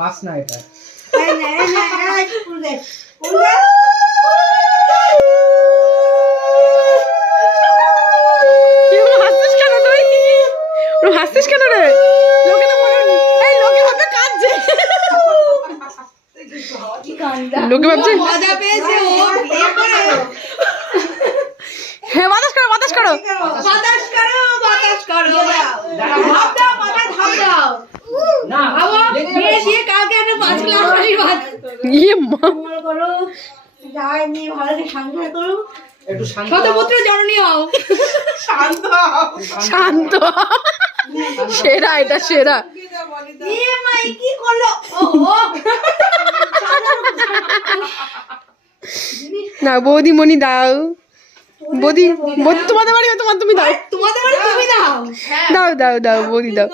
বাস না এটা হাসছিস কেন রে? লোকে না মনে এই লোকে ভাবে কাঁদছে, লোকে ভাবছে মজা পেয়েছে ও। হ্যাঁ বাতাস করো বাতাস করো বাতাস করো বাতাস করো, ধাপ দাও মাথায় ধাপ দাও না বাবা দিয়ে দিয়ে কালকে একটা 5 ক্লাস বাড়ি বাদ ইয়ে মা করো যাই নি ভালো করে সংসার করো, একটু শান্ত শতপুত্র জননী হও, শান্ত শান্ত সেরা, এটা সেরা। এ মাই কি করলো? ওহো না বৌদি মনি দাও, বৌদি বৌদি তোমাদের বাড়ি তোমার তুমি দাও, তোমাদের বাড়ি তুমি দাও, দাও দাও দাও বৌদি দাও।